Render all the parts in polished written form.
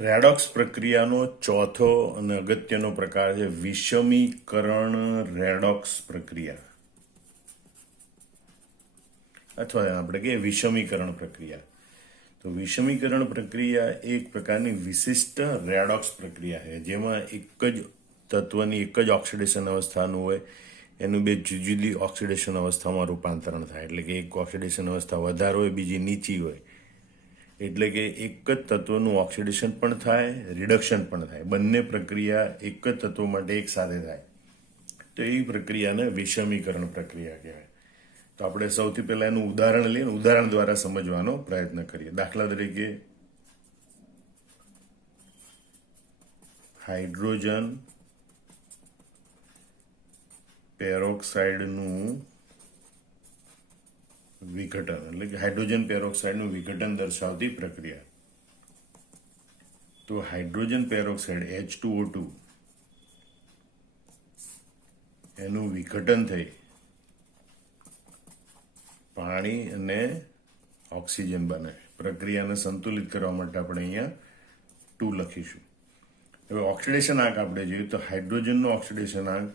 Redox પ્રક્રિયાનો ચોથો અને અગત્યનો પ્રકાર છે વિષમીકરણ રેડોક્સ પ્રક્રિયા, અથવા આપણે કહીએ વિષમીકરણ પ્રક્રિયા. તો વિષમીકરણ પ્રક્રિયા એક પ્રકારની વિશિષ્ટ રેડોક્સ પ્રક્રિયા છે જેમાં એક જ તત્વની એક જ ઓક્સિડેશન અવસ્થાનું હોય એનું બે જુદી જુદી ઓક્સિડેશન અવસ્થામાં રૂપાંતરણ થાય. એટલે કે એક ઓક્સિડેશન અવસ્થા વધારે હોય, બીજી નીચી હોય. એટલે કે એક જ તત્વનું ઓક્સિડેશન પણ થાય, રિડક્શન પણ થાય. બંને પ્રક્રિયા એક જ તત્વ માટે એક સાથે થાય. તો એ પ્રક્રિયાને વિષમીકરણ પ્રક્રિયા કહેવાય. તો આપણે સૌથી પહેલા એનું ઉદાહરણ લઈએ, ઉદાહરણ દ્વારા સમજવાનો પ્રયત્ન કરીએ. દાખલા તરીકે હાઇડ્રોજન પેરોક્સાઇડનું વિઘટન, એટલે કે હાઇડ્રોજન પેરોક્સાઇડનું વિઘટન દર્શાવતી પ્રક્રિયા. તો હાઇડ્રોજન પેરોક્સાઇડ H2O2 એનું વિઘટન થઈ પાણી અને ઓક્સિજન બને. પ્રક્રિયાને સંતુલિત કરવા માટે આપણે અહીંયા 2 લખીશું. હવે ઓક્સિડેશન આંક આપણે જોઈએ તો હાઇડ્રોજનનો ઓક્સિડેશન આંક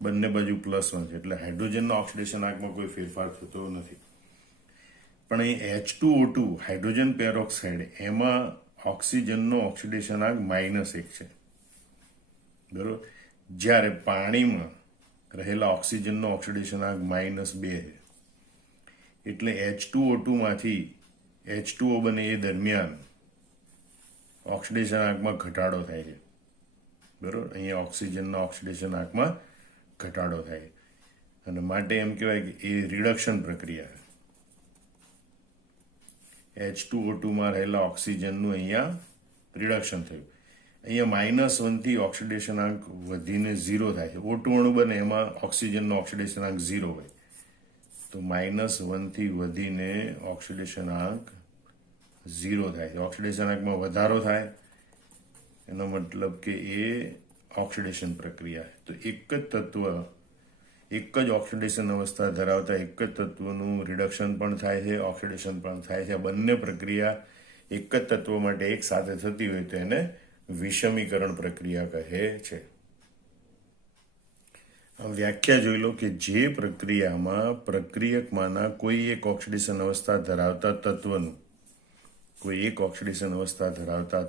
બંને બાજુ +1 છે, એટલે હાઇડ્રોજનના ઓક્સિડેશન આંકમાં કોઈ ફેરફાર થતો નથી. પણ અહીં H2O2 હાઇડ્રોજન પેરોક્સાઇડ એમાં ઓક્સિજનનો ઓક્સિડેશન આંક -1 છે, બરોબર. જ્યારે પાણીમાં રહેલા ઓક્સિજનનો ઓક્સિડેશન આંક -2 છે. એટલે H2O2 માંથી H2O બને એ દરમિયાન ઓક્સિડેશન આંકમાં ઘટાડો થાય છે, બરોબર. અહીંયા ઓક્સિજનના ઓક્સિડેશન આંકમાં ઘટાડો થાય અને માટે એમ કહેવાય કે એ રિડક્શન પ્રક્રિયા. H2O2 માં રહેલા ઓક્સિજનનું અહીંયા રિડક્શન થયું. અહીંયા -1 થી ઓક્સિડેશન આંક વધીને 0 થાય છે. O2 અણુ બને એમાં ઓક્સિજનનો ઓક્સિડેશન આંક 0 હોય. તો -1 થી વધીને ઓક્સિડેશન આંક 0 થાય છે. ઓક્સિડેશન આંકમાં વધારો થાય એનો મતલબ કે એ ઓક્સિડેશન પ્રક્રિયા. તો એક જ તત્વ એક જ ઓક્સિડેશન અવસ્થા ધરાવતા એક જ તત્વનું રિડક્શન પણ થાય છે, ઓક્સિડેશન પણ થાય છે. બંને પ્રક્રિયા એક જ તત્વ માટે એક સાથે થતી હોય તો એને વિષમીકરણ પ્રક્રિયા કહે છે. વ્યાખ્યા જોઈ લો કે જે પ્રક્રિયામાં પ્રક્રિયકમાંના કોઈ એક ઓક્સિડેશન અવસ્થા ધરાવતા તત્વનું -1 ઓક્સિડેશન અવસ્થા ધરાવતા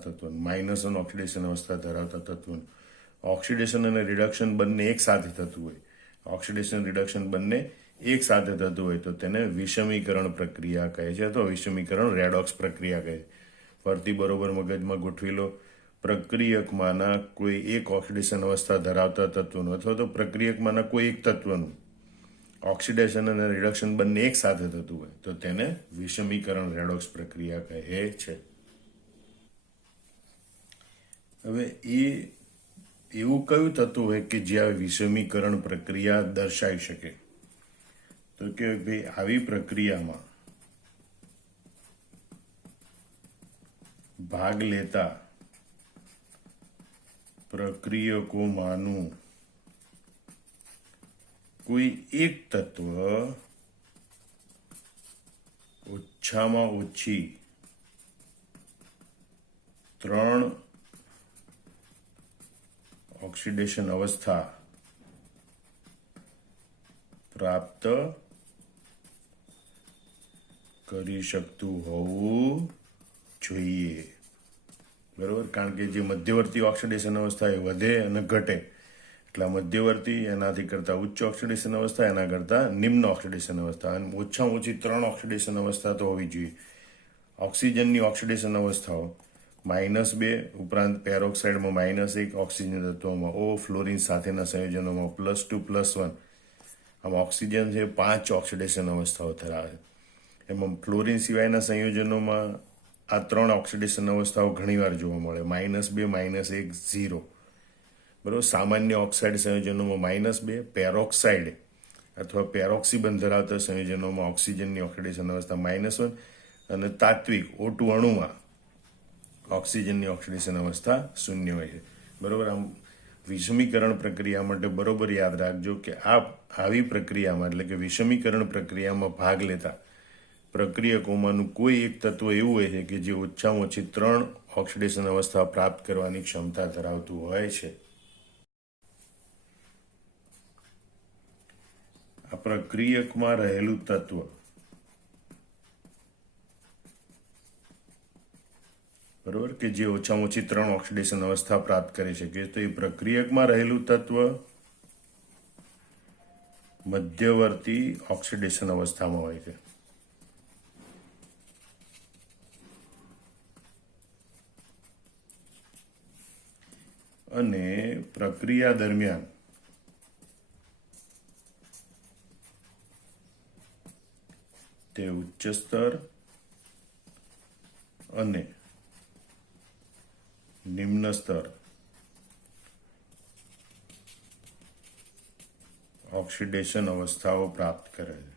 તત્વનું ઓક્સિડેશન અને રિડક્શન બંને એક સાથે થતું હોય, ઓક્સિડેશન રિડક્શન બંને એક સાથે થતું હોય તો તેને વિષમીકરણ પ્રક્રિયા કહે છે, અથવા વિષમીકરણ રેડોક્સ પ્રક્રિયા કહે છે. ફરતી બરોબર મગજમાં ગોઠવી લો. પ્રક્રિયકમાંના કોઈ એક ઓક્સિડેશન અવસ્થા ધરાવતા તત્વનું અથવા તો પ્રક્રિયકમાંના કોઈ એક તત્વનું ઓક્સિડેશન અને રિડક્શન બંને એક સાથે થતું હોય તો તેને વિષમીકરણ રેડોક્સ પ્રક્રિયા કહે છે. હવે એવું કયું તત્વ હોય કે જ્યાં વિષમીકરણ પ્રક્રિયા દર્શાવી શકે? તો કે ભાઈ આવી પ્રક્રિયામાં ભાગ લેતા પ્રક્રિયકોમાંનું કોઈ એક તત્વ ઓછામાં ઓછી 3 ઓક્સિડેશન અવસ્થા પ્રાપ્ત કરી શકતું હોવું જોઈએ, બરોબર. કારણ કે જે મધ્યવર્તી ઓક્સિડેશન અવસ્થા એ વધે અને ઘટે, એટલે મધ્યવર્તી એનાથી કરતા ઉચ્ચ ઓક્સિડેશન અવસ્થા, એના કરતા નિમ્ન ઓક્સિડેશન અવસ્થા, અને ઓછામાં ઓછી 3 ઓક્સિડેશન અવસ્થા તો હોવી જોઈએ. ઓક્સિજનની ઓક્સિડેશન અવસ્થાઓ -2, ઉપરાંત પેરોક્સાઇડમાં -1, ઓક્સિજન તત્વોમાં O, ફ્લોરિન સાથેના સંયોજનોમાં +2+1. આમાં ઓક્સિજન છે 5 ઓક્સિડેશન અવસ્થાઓ ધરાવે. એમાં ફ્લોરિન સિવાયના સંયોજનોમાં આ 3 ઓક્સિડેશન અવસ્થાઓ ઘણીવાર જોવા મળે, -2, -1, 0, બરોબર. સામાન્ય ઓક્સાઇડ સંયોજનોમાં -2, પેરોક્સાઇડ અથવા પેરોક્સીબંધ ધરાવતા સંયોજનોમાં ઓક્સિજનની ઓક્સિડેશન અવસ્થા -1, અને તાત્વિક O2 અણુમાં ઓક્સિજનની ઓક્સિડેશન અવસ્થા 0 હોય છે, બરોબર. આમ વિષમીકરણ પ્રક્રિયા માટે બરોબર યાદ રાખજો કે આવી પ્રક્રિયામાં, એટલે કે વિષમીકરણ પ્રક્રિયામાં ભાગ લેતા પ્રક્રિયકોમાંનું કોઈ એક તત્વ એવું હોય છે કે જે ઓછામાં ઓછી 3 ઓક્સિડેશન અવસ્થા પ્રાપ્ત કરવાની ક્ષમતા ધરાવતું હોય છે. આ પ્રક્રિયકમાં રહેલું તત્વ બરોબર કે જે ઓછામાં ઓછી 3 ઓક્સિડેશન અવસ્થા પ્રાપ્ત કરી શકે, તો એ પ્રક્રિયકમાં રહેલું તત્વ મધ્યવર્તી ઓક્સિડેશન અવસ્થામાં હોય છે. અને પ્રક્રિયા દરમિયાન તે ઉચ્ચ સ્તર અને નિમ્ન સ્તર ઓક્સિડેશન અવસ્થાઓ પ્રાપ્ત કરે છે.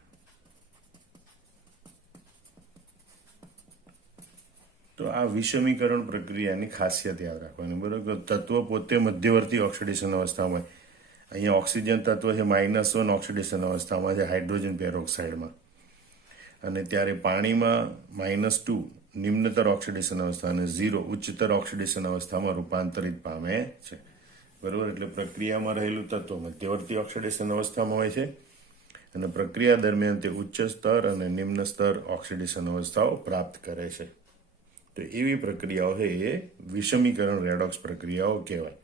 તો આ વિષમીકરણ પ્રક્રિયાની ખાસિયત યાદ રાખવાની, બરાબર. તત્વ પોતે મધ્યવર્તી ઓક્સિડેશન અવસ્થામાં હોય. અહીંયા ઓક્સિજન તત્વ છે -1 ઓક્સિડેશન અવસ્થામાં છે હાઇડ્રોજન પેરોક્સાઇડમાં, અને ત્યારે પાણીમાં -2 નિમ્નતર ઓક્સિડેશન અવસ્થા અને 0 ઉચ્ચતર ઓક્સિડેશન અવસ્થામાં રૂપાંતરિત પામે છે, બરાબર. એટલે પ્રક્રિયામાં રહેલું તત્વ મધ્યવર્તી ઓક્સિડેશન અવસ્થામાં હોય છે અને પ્રક્રિયા દરમિયાન તે ઉચ્ચ સ્તર અને નિમ્ન સ્તર ઓક્સિડેશન અવસ્થાઓ પ્રાપ્ત કરે છે. તો એવી પ્રક્રિયાઓ છે એ વિષમીકરણ રેડોક્સ પ્રક્રિયાઓ કહેવાય.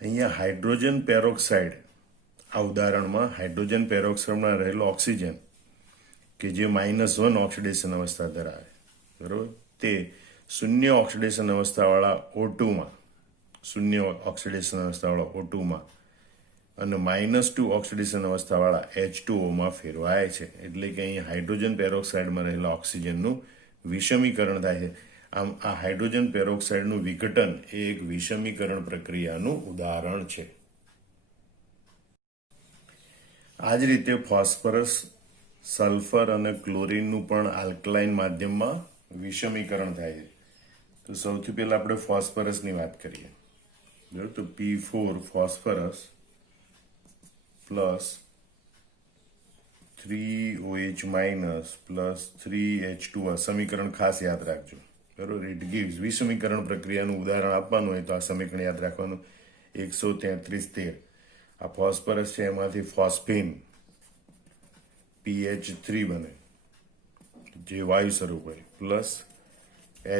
અહીંયા હાઇડ્રોજન પેરોક્સાઇડ, આ ઉદાહરણમાં હાઇડ્રોજન પેરોક્સાઇડમાં રહેલો ઓક્સિજન કે જે -1 ઓક્સિડેશન અવસ્થા ધરાવે, બરાબર, તે શૂન્ય ઓક્સિડેશન અવસ્થાવાળા O2માં, શૂન્ય ઓક્સિડેશન અવસ્થાવાળા O2માં અને -2 ઓક્સિડેશન અવસ્થાવાળા H2Oમાં ફેરવાય છે. એટલે કે અહીં હાઇડ્રોજન પેરોક્સાઇડમાં રહેલા ઓક્સિજનનું વિષમીકરણ થાય છે. આમ આ હાઇડ્રોજન પેરોક્સાઇડનું વિઘટન એ એક વિષમીકરણ પ્રક્રિયાનું ઉદાહરણ છે. આ જ રીતે ફોસ્ફરસ, સલ્ફર અને ક્લોરીનનું પણ આલ્કલાઇન માધ્યમમાં વિષમીકરણ થાય છે. તો સૌથી પહેલા આપણે ફોસ્ફરસની વાત કરીએ, બરાબર. તો P4 phosphorus plus 3OH- plus 3H2 આ સમીકરણ ખાસ યાદ રાખજો, બરાબર. ઇટ ગીવ્સ, વિષમીકરણ પ્રક્રિયાનું ઉદાહરણ આપવાનું હોય તો આ સમીકરણ યાદ રાખવાનું. 133 આ ફોસ્ફરસ છે, એમાંથી ફોસ્ફીન PH3 બને જે વાયુ સ્વરૂપ હોય, પ્લસ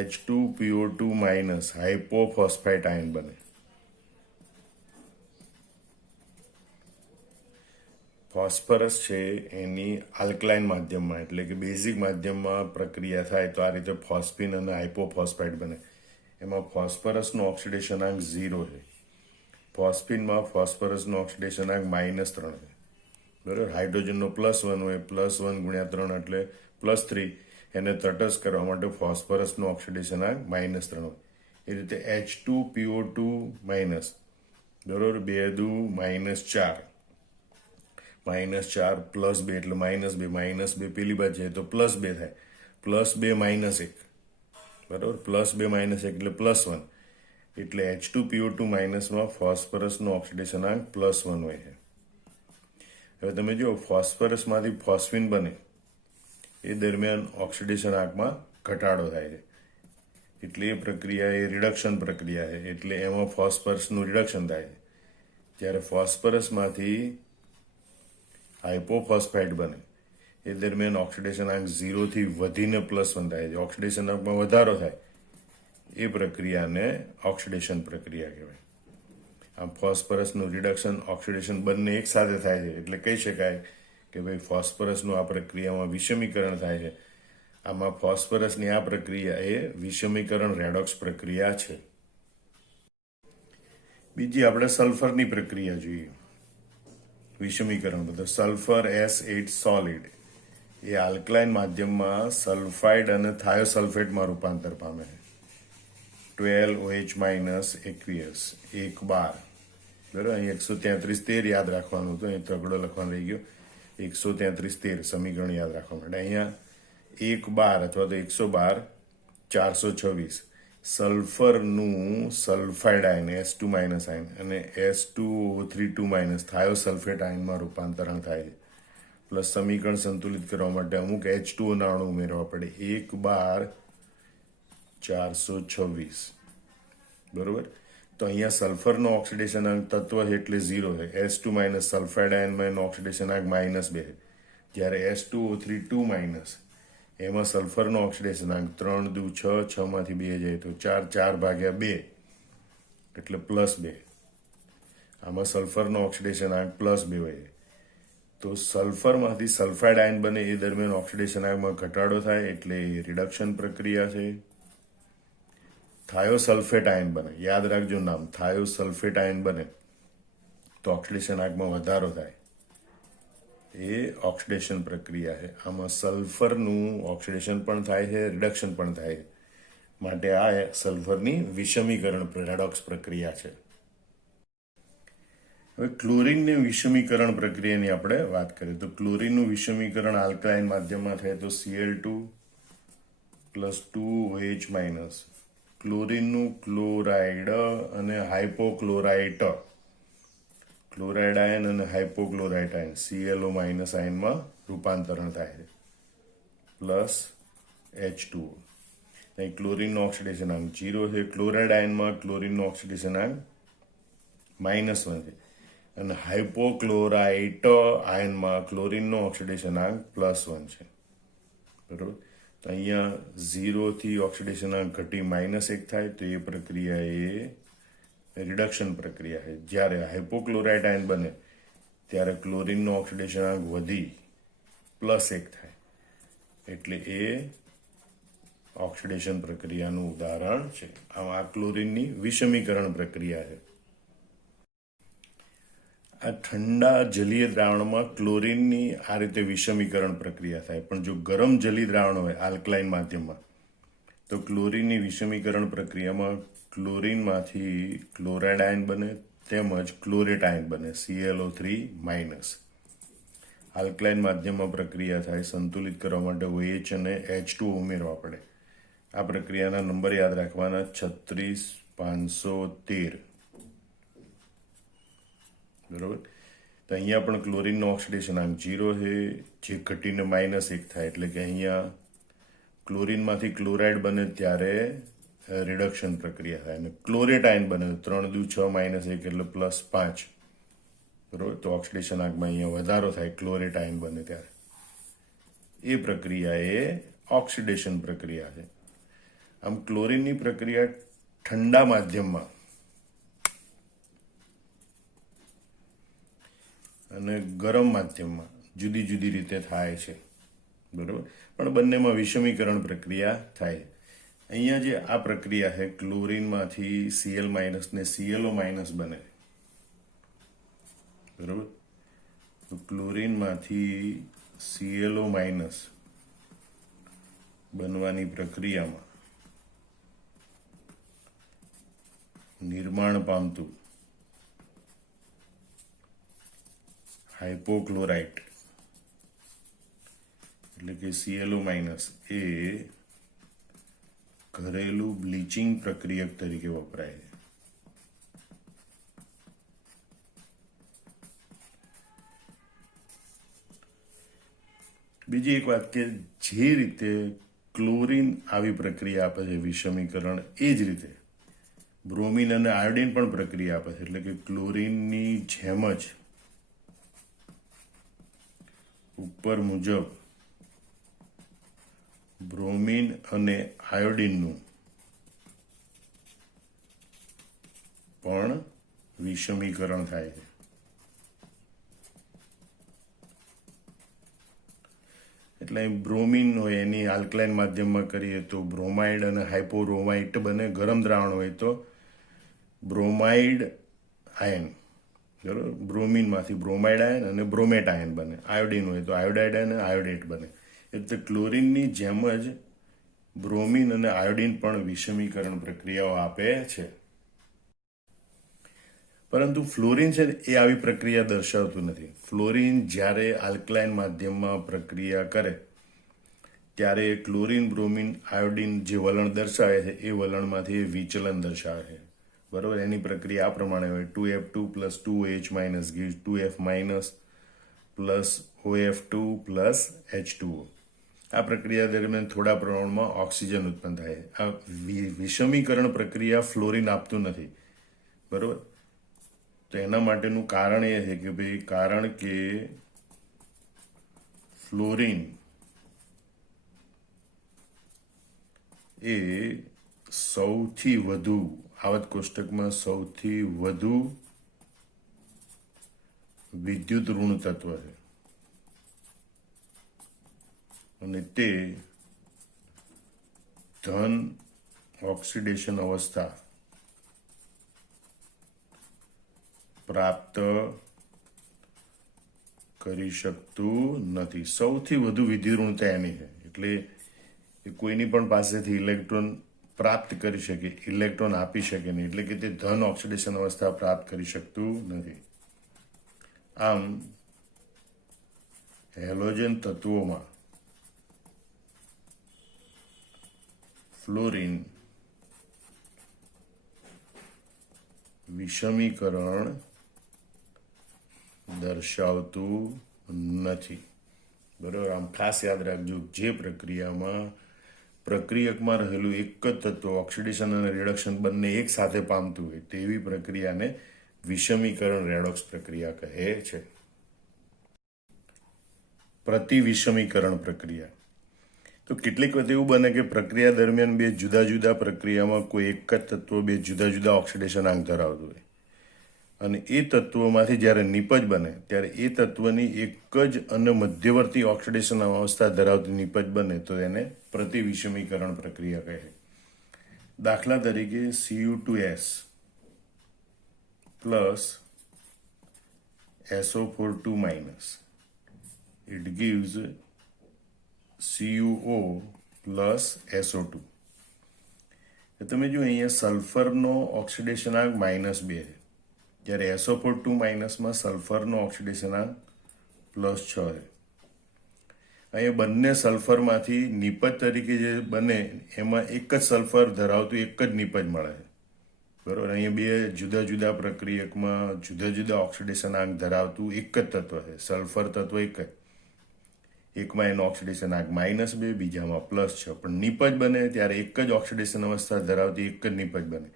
H2PO2- હાઇપોફોસ્ફેટ આયન બને. ફોસ્ફરસ છે એની આલ્કલાઇન માધ્યમમાં એટલે કે બેઝિક માધ્યમમાં પ્રક્રિયા થાય તો આ રીતે ફોસ્ફીન અને હાઇપોફોસ્ફેટ બને. એમાં ફોસ્ફરસનો ઓક્સિડેશનાંક 0 છે. ફોસ્ફીનમાં ફોસ્ફરસનો ઓક્સિડેશનાંક -3 છે, બરાબર. હાઇડ્રોજનનો +1 હોય, +1 × 3 એટલે +3. એને તટસ્થ કરવા માટે ફોસ્ફરસનો ઓક્સિડેશનાંક -3 હોય. એ રીતે H2PO2-, બરાબર, 2 દુ -4, -4 +2 એટલે -2, -2 પેલી બાજુ જાય તો +2 થાય, +2 - 1, બરાબર, +2 - 1 એટલે +1. એટલે H2PO2- માં ફોસ્ફરસનો ઓક્સિડેશનાંક +1 હોય છે. હવે તમે જો ફોસ્ફરસમાંથી ફોસ્ફીન બને એ દરમિયાન ઓક્સિડેશન આંકમાં ઘટાડો થાય છે, એટલે એ પ્રક્રિયા એ રિડક્શન પ્રક્રિયા છે. એટલે એમાં ફોસ્ફરસનું રિડક્શન થાય છે. જ્યારે ફોસ્ફરસમાંથી હાઇપોફોસ્ફેટ બને એ દરમિયાન ઓક્સિડેશન આંક 0 થી વધીને +1 થાય છે. ઓક્સિડેશન આંકમાં વધારો થાય એ પ્રક્રિયાને ઓક્સિડેશન પ્રક્રિયા કહેવાય. આમ ફોસ્ફરસનું રિડક્શન, ઓક્સિડેશન બંને એક સાથે થાય છે, એટલે કહી શકાય કે ભાઈ ફોસ્ફરસનું આ પ્રક્રિયામાં વિષમીકરણ થાય છે. આમાં ફોસ્ફરસની આ પ્રક્રિયા એ વિષમીકરણ રેડોક્સ પ્રક્રિયા છે. બીજી આપણે સલ્ફરની પ્રક્રિયા જોઈએ. વિષમીકરણ બધા સલ્ફર S8 સોલિડ એ આલ્કલાઇન માધ્યમમાં સલ્ફાઇડ અને થાયોસલ્ફેટમાં રૂપાંતર પામે છે. 12OH- aqueous 1 બાર, બરાબર. અહીં 133 યાદ રાખવાનું હતું, અહીં તગડો લખવાનો રહી ગયો. 133 સમીકરણ યાદ રાખવા માટે અહીંયા 1 બાર અથવા તો 112 426 સલ્ફરનું સલ્ફાઇડ આયન S2- આયન અને S2O32- થાયોસલ્ફેટ આયનમાં રૂપાંતરણ થાય છે. પ્લસ સમીકરણ સંતુલિત કરવા માટે અમુક H2O ના અણુ ઉમેરવા પડે. 1/426 બરોબર. તો અહીંયા સલ્ફરનો ઓક્સિડેશન અંક તત્વ છે એટલે 0 છે. S2 માઇનસ સલ્ફાઇડ આયનમાં એનો ઓક્સિડેશન અંક -2 છે. જ્યારે S2O3 2 માઇનસ એમાં સલ્ફરનો ઓક્સિડેશન અંક 3 દુ 6, 6 માંથી 2 જાય તો 4, 4/2 એટલે +2. આમાં સલ્ફરનો ઓક્સિડેશન અંક +2 હોય. તો સલ્ફરમાંથી સલ્ફાઇડ આયન બને એ દરમિયાન ઓક્સિડેશન આયનમાં ઘટાડો થાય એટલે રિડક્શન પ્રક્રિયા છે. થાયોસલ્ફેટ આયન બને, યાદ રાખજો નામ, થાયોસલ્ફેટ આયન બને તો ઓક્સિડેશન આંકમાં વધારો થાય, એ ઓક્સિડેશન પ્રક્રિયા છે. આમાં સલ્ફરનું ઓક્સિડેશન પણ થાય છે, રિડક્શન પણ થાય છે. માટે આ સલ્ફરની વિષમીકરણ રેડોક્સ પ્રક્રિયા છે. હવે ક્લોરીનની વિષમીકરણ પ્રક્રિયાની આપણે વાત કરીએ તો ક્લોરીનનું વિષમીકરણ આલ્કલાઇન માધ્યમમાં થાય તો Cl2 + 2OH-. ક્લોરીનનું ક્લોરાઇડ અને હાઇપોક્લોરાઇટ, ક્લોરાઇડ આયન અને હાઇપોક્લોરાઇટ આયન ClO- આયનમાં રૂપાંતરણ થાય છે +H2O. અહીં ક્લોરીનનો ઓક્સિડેશન અંક 0 છે. ક્લોરાઇડ આયનમાં ક્લોરીનનો ઓક્સિડેશન અંક -1 છે અને હાઇપોક્લોરાઇટ આયનમાં ક્લોરીનનો ઓક્સિડેશન અંક +1 છે. બરોબર. તો અહીંયા 0 થી ઓક્સિડેશન અંક ઘટી -1 થાય તો એ પ્રક્રિયા એ રિડક્શન પ્રક્રિયા છે. જ્યારે હાઇપોક્લોરાઇટ આયન બને ત્યારે ક્લોરીનનો ઓક્સિડેશન અંક વધી +1 થાય એટલે એ ઓક્સિડેશન પ્રક્રિયાનું ઉદાહરણ છે. આમાં આ ક્લોરીનની વિષમીકરણ પ્રક્રિયા છે. આ ઠંડા જલીય દ્રાવણમાં ક્લોરીનની આ રીતે વિષમીકરણ પ્રક્રિયા થાય. પણ જો ગરમ જલીય દ્રાવણ હોય આલ્કલાઇન માધ્યમમાં તો ક્લોરીનની વિષમીકરણ પ્રક્રિયામાં ક્લોરીનમાંથી ક્લોરાઇડ આયન બને તેમજ ક્લોરેટ આયન બને ClO3-. આલ્કલાઇન માધ્યમમાં પ્રક્રિયા થાય, સંતુલિત કરવા માટે OH અને H2O ઉમેરવા પડે. આ પ્રક્રિયાના નંબર યાદ રાખવાના 36, 513. બરોબર. તો અહીંયા પણ ક્લોરીનનો ઓક્સિડેશન અંક 0 છે, જે ઘટીને -1 થાય એટલે કે અહીંયા ક્લોરીનમાંથી ક્લોરાઇડ બને ત્યારે રિડક્શન પ્રક્રિયા થાય અને ક્લોરેટ આયન બને 3 દુ 6 -1 એટલે +5. બરોબર. તો ઓક્સિડેશન આંકમાં અહીંયા વધારો થાય ક્લોરેટ આયન બને ત્યારે. એ પ્રક્રિયા એ ઓક્સિડેશન પ્રક્રિયા છે. આમ ક્લોરીનની પ્રક્રિયા ઠંડા માધ્યમમાં અને ગરમ માધ્યમમાં જુદી જુદી રીતે થાય છે. બરોબર. પણ બંનેમાં વિષમીકરણ પ્રક્રિયા થાય. અહીંયા જે આ પ્રક્રિયા છે ક્લોરીનમાંથી Cl- ને ClO- બને. બરોબર. તો ક્લોરીનમાંથી ClO- બનવાની પ્રક્રિયામાં નિર્માણ પામતું હાઇપોક્લોરાઇટ એટલે કે ClO- એ ઘરેલું બ્લીચિંગ પ્રક્રિયક તરીકે વપરાય છે. બીજી એક વાત કે જે રીતે ક્લોરીન આવી પ્રક્રિયા આપે છે વિષમીકરણ, એ જ રીતે બ્રોમિન અને આયોડિન પણ પ્રક્રિયા આપે છે. એટલે કે ક્લોરીનની જેમ જ ઉપર મુજબ બ્રોમિન અને આયોડિનનું પણ વિષમીકરણ થાય છે. એટલે બ્રોમિન હોય એની આલ્કલાઇન માધ્યમમાં કરીએ તો બ્રોમાઇડ અને હાઇપોબ્રોમાઇટ બને. ગરમ દ્રાવણ હોય તો બ્રોમાઇડ આયન, બરોબર, બ્રોમિનમાંથી બ્રોમાઇડ આયન અને બ્રોમેટ આયન બને. આયોડિન હોય તો આયોડાઇડ આયન અને આયોડેટ બને. એટલે ક્લોરીનની જેમ જ બ્રોમિન અને આયોડિન પણ વિષમીકરણ પ્રક્રિયાઓ આપે છે. પરંતુ ફ્લોરિન છે એ આવી પ્રક્રિયા દર્શાવતું નથી. ફ્લોરિન જ્યારે આલ્કલાઇન માધ્યમમાં પ્રક્રિયા કરે ત્યારે ક્લોરીન, બ્રોમિન, આયોડિન જે વલણ દર્શાવે છે એ વલણમાંથી વિચલન દર્શાવે છે. બરોબર. એની પ્રક્રિયા આ પ્રમાણે હોય: 2F2 + 2OH- gives 2F- + OF2 plus H2O. આ પ્રક્રિયા દરમિયાન થોડા પ્રમાણમાં ઓક્સિજન ઉત્પન્ન થાય. આ વિષમીકરણ પ્રક્રિયા ફ્લોરિન આપતું નથી, બરોબર. તો એના માટેનું કારણ એ છે કે ભાઈ, કારણ કે ફ્લોરિન એ સૌથી વધુ આવત કોષ્ટકમાં સૌથી વધુ વિદ્યુત ઋણ તત્વ છે અને તે ધન ઓક્સિડેશન અવસ્થા પ્રાપ્ત કરી શકતું નથી. સૌથી વધુ વિદ્યુત ઋણતા એની છે, એટલે એ કોઈની પણ પાસેથી ઇલેક્ટ્રોન પ્રાપ્ત કરી શકે, ઇલેક્ટ્રોન આપી શકે નહીં, એટલે કે તે ધન ઓક્સિડેશન અવસ્થા પ્રાપ્ત કરી શકતું નથી. આમ હેલોજન તત્વોમાં ફ્લોરિન વિષમીકરણ દર્શાવતું નથી, બરાબર. આમ ખાસ યાદ રાખજો, જે પ્રક્રિયામાં પ્રક્રિયકમાં રહેલું એક જ તત્વ ઓક્સિડેશન અને રિડક્શન બંને એક સાથે પામતું હોય તેવી પ્રક્રિયાને વિષમીકરણ રેડોક્સ પ્રક્રિયા કહે છે. પ્રતિવિષમીકરણ પ્રક્રિયા. તો કેટલીક વખત એવું બને કે પ્રક્રિયા દરમિયાન બે જુદા જુદા પ્રક્રિયામાં કોઈ એક જ તત્વ બે જુદા જુદા ઓક્સિડેશન આંક ધરાવતું હોય અને એ તત્વોમાંથી જ્યારે નિપજ બને ત્યારે એ તત્વની એક જ અને મધ્યવર્તી ઓક્સિડેશન અવસ્થા ધરાવતી નિપજ બને તો એને પ્રતિવિષમીકરણ પ્રક્રિયા કહે. દાખલા તરીકે Cu2S plus SO42 minus it gives CuO plus SO2. તમે જો અહીંયા સલ્ફરનો ઓક્સિડેશન આંક -2 છે, જ્યારે SO42 માઇનસમાં સલ્ફરનો ઓક્સિડેશન આંક +6 છે. અહીંયા બંને સલ્ફરમાંથી નિપજ તરીકે જે બને એમાં એક જ સલ્ફર ધરાવતું એક જ નિપજ મળે છે, બરાબર. અહીંયા બે જુદા જુદા પ્રક્રિયકમાં જુદા જુદા ઓક્સિડેશન આંક ધરાવતું એક જ તત્વ છે, સલ્ફર તત્વ એક જ. એકમાં એનો ઓક્સિડેશન આંક -2, બીજામાં +6, પણ નિપજ બને ત્યારે એક જ ઓક્સિડેશન અવસ્થા ધરાવતી એક જ નિપજ બને,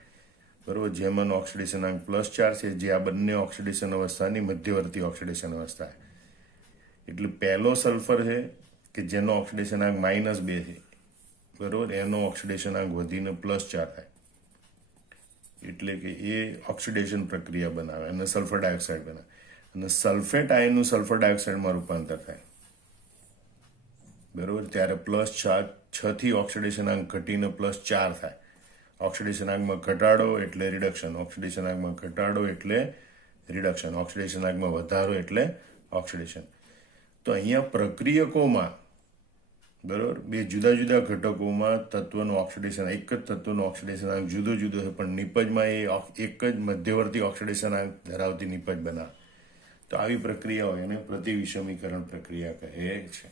બરાબર. જેમાંનો ઓક્સિડેશન આંક +4 છે, જે આ બંને ઓક્સિડેશન અવસ્થાની મધ્યવર્તી ઓક્સિડેશન અવસ્થા છે. એટલે પહેલો સલ્ફર છે કે જેનો ઓક્સિડેશન આંક -2 છે, બરાબર, એનો ઓક્સિડેશન આંક વધીને +4 થાય, એટલે કે એ ઓક્સિડેશન પ્રક્રિયા બનાવે અને સલ્ફર ડાયોક્સાઇડ બનાવે અને સલ્ફેટ આયનનું સલ્ફર ડાયોક્સાઇડમાં રૂપાંતર થાય, બરાબર. ત્યારે +6 થી ઓક્સિડેશન આંક ઘટીને +4 થાય. ઓક્સિડેશન આંકમાં ઘટાડો એટલે રિડક્શન, ઓક્સિડેશન આંકમાં ઘટાડો એટલે રિડક્શન, ઓક્સિડેશન આંકમાં વધારો એટલે ઓક્સિડેશન. તો અહીંયા પ્રક્રિયકોમાં, બરાબર, બે જુદા જુદા ઘટકોમાં તત્વનું ઓક્સિડેશન, એક જ તત્વનું ઓક્સિડેશન આંક જુદો જુદો છે, પણ નિપજમાં એ એક જ મધ્યવર્તી ઓક્સિડેશન આંક ધરાવતી નિપજ બનાવે. તો આવી પ્રક્રિયાઓ એને પ્રતિવિષમીકરણ પ્રક્રિયા કહે છે.